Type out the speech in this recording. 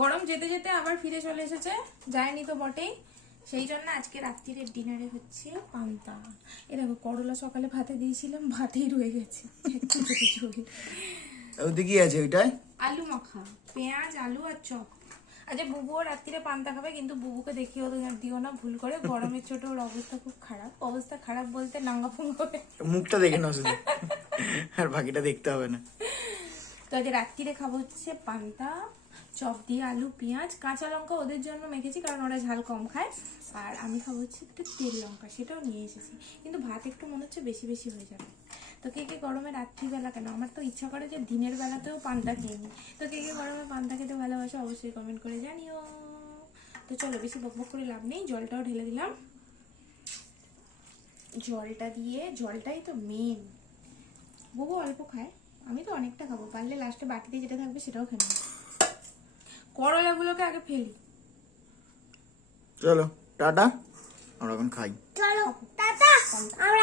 গরম যেতে যেতে আবার ফিরে চলে এসেছে, যায়নি তো বটেই। সেই জন্য আজকে রাত্রিরের ডিনারে হচ্ছে পান্তা। এ দেখো করলা সকালে ভাতে দিয়েছিলাম, ভাতেই রয়ে গেছে একটু ঝোল। ওতে কি আছে ওইটাই? আলু মাখা, পেঁয়াজ আলু আর চপ। আচ্ছা বুবুও রাত্রিরে পান্তা খাবে, কিন্তু বুবুকে দেখিও দিও না ভুল করে, গরমের ছোট ওর অবস্থা খুব খারাপ। অবস্থা খারাপ বলতে নাঙ্গা ফুঙ্গা হবে। মুখটা দেখে নাও শুধু, আর বাকিটা দেখতে হবে না। তো আজ রাত্রিরে খাবো হচ্ছে পান্তা, চপ দিয়ে আলু পেঁয়াজ, কাঁচা লঙ্কা ওদের জন্য মেখেছি কারণ ওরা ঝাল কম খায়। আর আমি খাবো হচ্ছে একটু তেল লঙ্কা, সেটাও নিয়ে এসেছি। কিন্তু ভাত একটু মনে হচ্ছে বেশি বেশি হয়ে যাবে। তো কে কে গরমে রাত্রিবেলা, কেন আমার তো ইচ্ছা করে যে দিনের বেলাতেও পান্তা খেয়ে নিই। তো কে কে গরমে পান্তা খেতে ভালোবাসো অবশ্যই কমেন্ট করে জানিও। তো চলো বেশি বকবক করে লাভ নেই, জলটাও ঢেলে দিলাম। জলটা দিয়ে, জলটাই তো মেন। বুবু অল্প খায়, আমি তো অনেকটা খাবো, পারলে লাস্টে বাটিতে যেটা থাকবে সেটাও খেয়ে নেবো। করলাগুলোকে আগে ফেলি। চলো টাটা, আমরা এখন খাই। চলো টাটা, আমরা